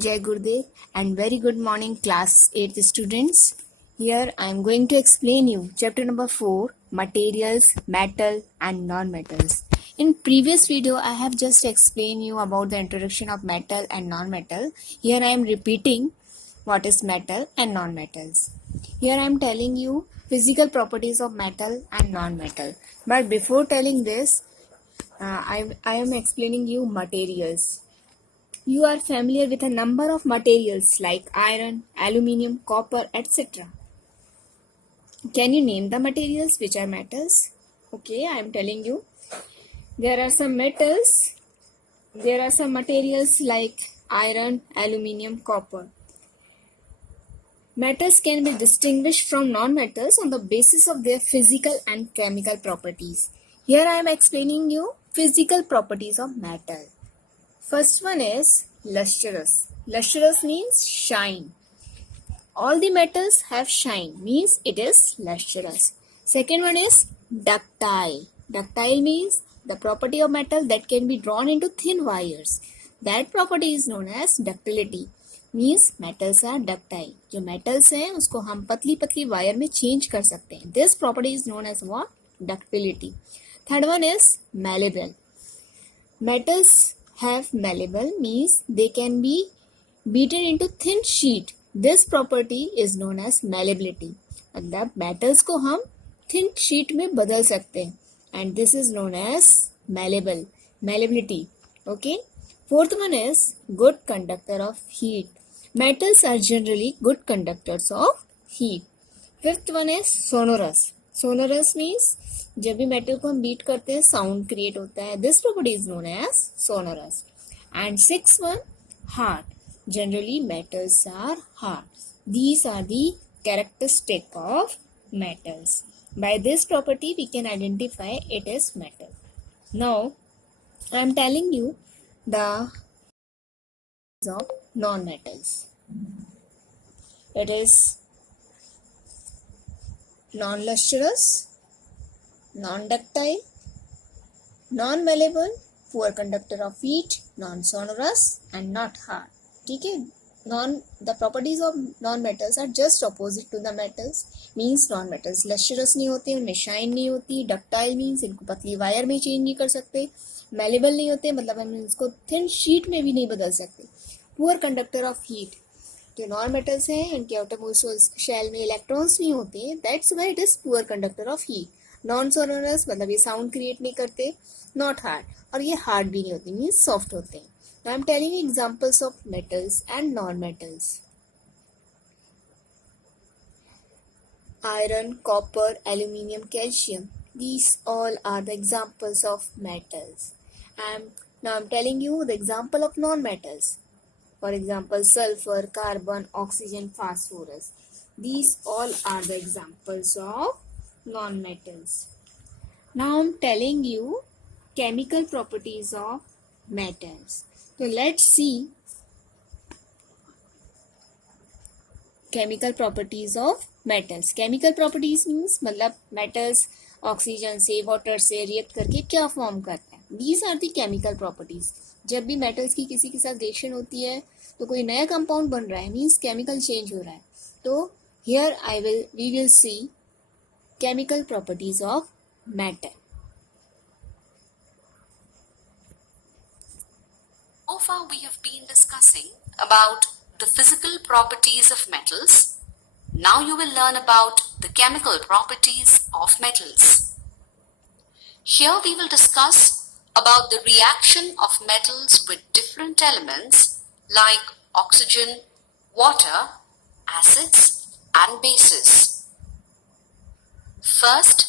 Jai Gurudev and very good morning class 8th students. Here I am going to explain you chapter number 4 materials, metal and non-metals. In previous video I have just explained you about the introduction of metal and non-metal. Here I am repeating what is metal and non-metals. Here I am telling you physical properties of metal and non-metal. But before telling this I am explaining you materials. You are familiar with a number of materials like iron, aluminium, copper, etc. Can you name the materials which are metals? Okay, I am telling you. There are some metals. There are some materials like iron, aluminium, copper. Metals can be distinguished from non-metals on the basis of their physical and chemical properties. Here I am explaining you physical properties of metal. First one is lustrous. Lustrous means shine. All the metals have shine, means it is lustrous. Second one is ductile. Ductile means the property of metal that can be drawn into thin wires. That property is known as ductility. Means metals are ductile. जो metals हैं उसको हम पतली पतली wire में change कर सकते हैं. This property is known as what? Ductility. Third one is malleable. Metals have malleable means they can be beaten into thin sheet. This property is known as malleability. मतलब metals को हम thin sheet में बदल सकते हैं and this is known as malleability. Okay. Fourth one is good conductor of heat. Metals are generally good conductors of heat. Fifth one is sonorous. Sonorous means जब भी metal को हम बीट करते हैं साउंड क्रिएट होता है. This property is known as sonorous. And six one hard. Generally metals are hard. These are the characteristic of metals. By this property we can identify it as metal. Now I am telling you the of non-metals. It is non-lustrous, non-ductile, non-malleable, poor conductor of heat, non-sonorous and not hard. ठीक है. The properties of non-metals are just opposite to the metals. Means non-metals lustrous नहीं होते, उनमें shine नहीं होती. Ductile means इनको पतली wire में चेंज नहीं कर सकते. Malleable नहीं होते, मतलब हम इसको thin sheet में भी नहीं बदल सकते. Poor conductor of heat. जो नॉन मेटल्स हैं इनके आउटरमोस्ट शेल में इलेक्ट्रॉन्स नहीं होते. That's why it is poor conductor of heat. Non sonorous मतलब ये साउंड क्रिएट नहीं करते. नॉट हार्ड, और ये हार्ड भी नहीं होते, मीन्स सॉफ्ट होते हैं. I am telling examples of metals and non metals. Iron, copper, aluminium, calcium, these all are the examples of metals. Now I'm telling you the example of non-metals. For example, sulfur, carbon, oxygen, phosphorus. These all are the examples of non-metals. Now I'm telling you chemical properties of metals. So let's see chemical properties of metals. Chemical properties means मतलब metals oxygen से, water से react करके क्या form करते हैं. These are the chemical properties. जब भी metals की किसी के साथ रिएक्शन होती है तो कोई नया कंपाउंड बन रहा है, मीन्स केमिकल चेंज हो रहा है. तो here we will see chemical properties of metal. So far we have been discussing about the physical properties of metals. Now you will learn about the chemical properties of metals. Here we will discuss about the reaction of metals with different elements like oxygen, water, acids and bases. First,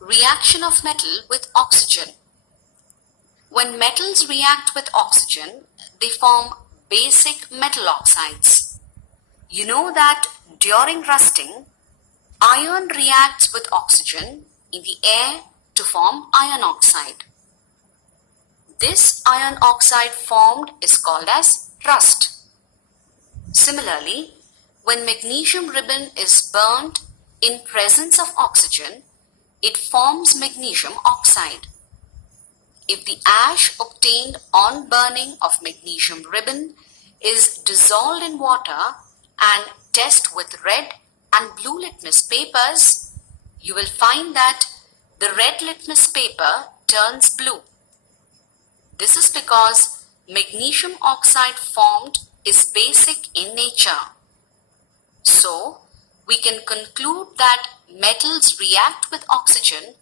reaction of metal with oxygen. When metals react with oxygen, they form basic metal oxides. You know that during rusting, iron reacts with oxygen in the air to form iron oxide. This iron oxide formed is called as rust. Similarly, when magnesium ribbon is burnt in presence of oxygen, it forms magnesium oxide. If the ash obtained on burning of magnesium ribbon is dissolved in water and test with red and blue litmus papers, you will find that the red litmus paper turns blue. This is because magnesium oxide formed is basic in nature. So, we can conclude that metals react with oxygen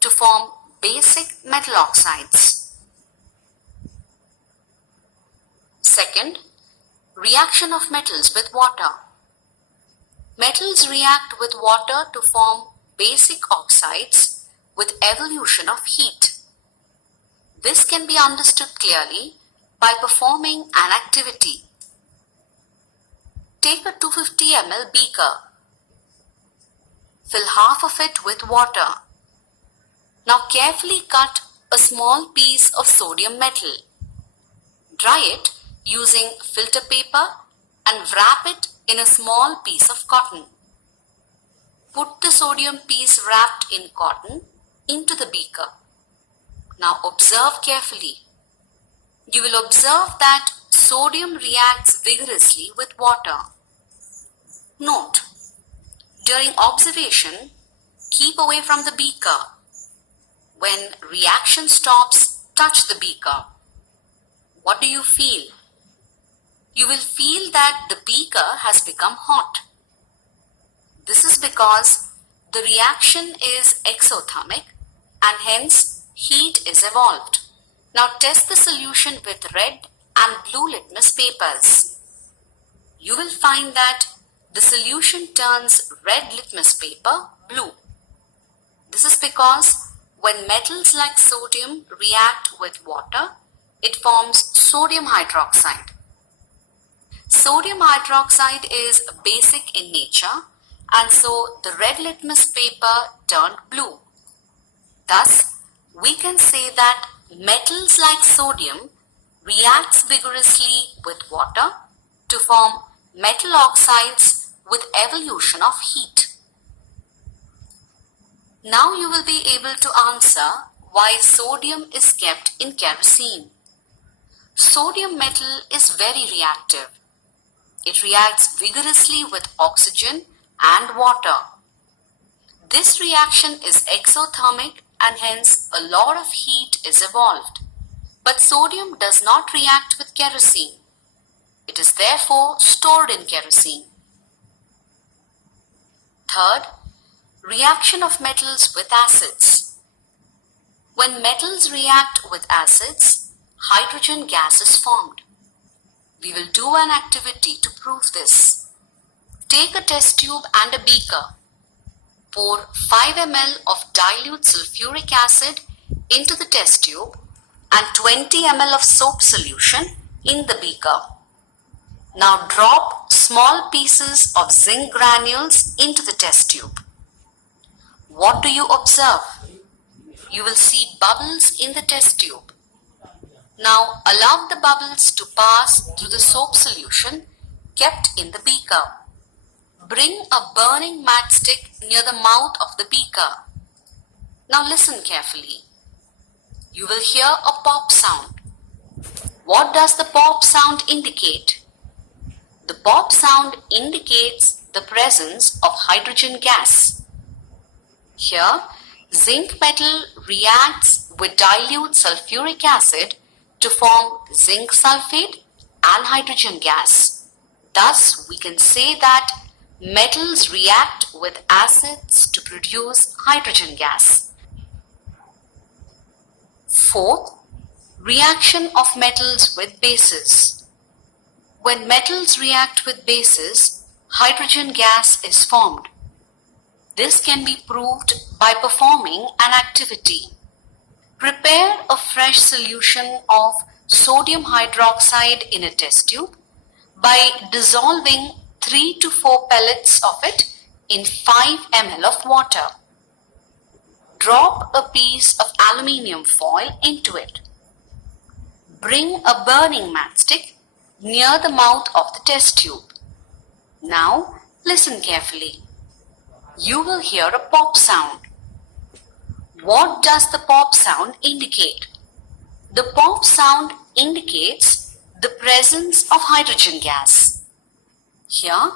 to form basic metal oxides. Second, reaction of metals with water. Metals react with water to form basic oxides with evolution of heat. This can be understood clearly by performing an activity. Take a 250 ml beaker. Fill half of it with water. Now carefully cut a small piece of sodium metal. Dry it using filter paper and wrap it in a small piece of cotton. Put the sodium piece wrapped in cotton into the beaker. Now observe carefully. You will observe that sodium reacts vigorously with water. Note, during observation, keep away from the beaker. When reaction stops, touch the beaker. What do you feel? You will feel that the beaker has become hot. This is because the reaction is exothermic and hence heat is evolved. Now test the solution with red and blue litmus papers. You will find that the solution turns red litmus paper blue. This is because when metals like sodium react with water, it forms sodium hydroxide. Sodium hydroxide is basic in nature and so the red litmus paper turned blue. Thus, we can say that metals like sodium reacts vigorously with water to form metal oxides with evolution of heat. Now you will be able to answer why sodium is kept in kerosene. Sodium metal is very reactive. It reacts vigorously with oxygen and water. This reaction is exothermic and hence a lot of heat is evolved. But sodium does not react with kerosene. It is therefore stored in kerosene. Third, reaction of metals with acids. When metals react with acids, hydrogen gas is formed. We will do an activity to prove this. Take a test tube and a beaker. Pour 5 ml of dilute sulfuric acid into the test tube and 20 ml of soap solution in the beaker. Now drop small pieces of zinc granules into the test tube. What do you observe? You will see bubbles in the test tube. Now allow the bubbles to pass through the soap solution kept in the beaker. Bring a burning matchstick near the mouth of the beaker. Now listen carefully. You will hear a pop sound. What does the pop sound indicate? The pop sound indicates the presence of hydrogen gas. Here, zinc metal reacts with dilute sulfuric acid to form zinc sulfate and hydrogen gas. Thus, we can say that metals react with acids to produce hydrogen gas. Fourth, reaction of metals with bases. When metals react with bases, hydrogen gas is formed. This can be proved by performing an activity. Prepare a fresh solution of sodium hydroxide in a test tube by dissolving 3 to 4 pellets of it in 5 ml of water. Drop a piece of aluminium foil into it. Bring a burning matchstick near the mouth of the test tube. Now listen carefully. You will hear a pop sound. What does the pop sound indicate? The pop sound indicates The presence of hydrogen gas. Here,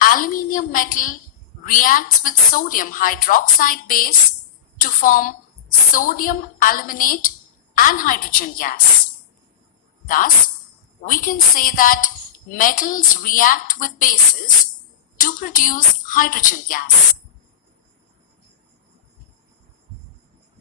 aluminium metal reacts with sodium hydroxide base to form sodium aluminate and hydrogen gas. Thus, we can say that metals react with bases to produce hydrogen gas.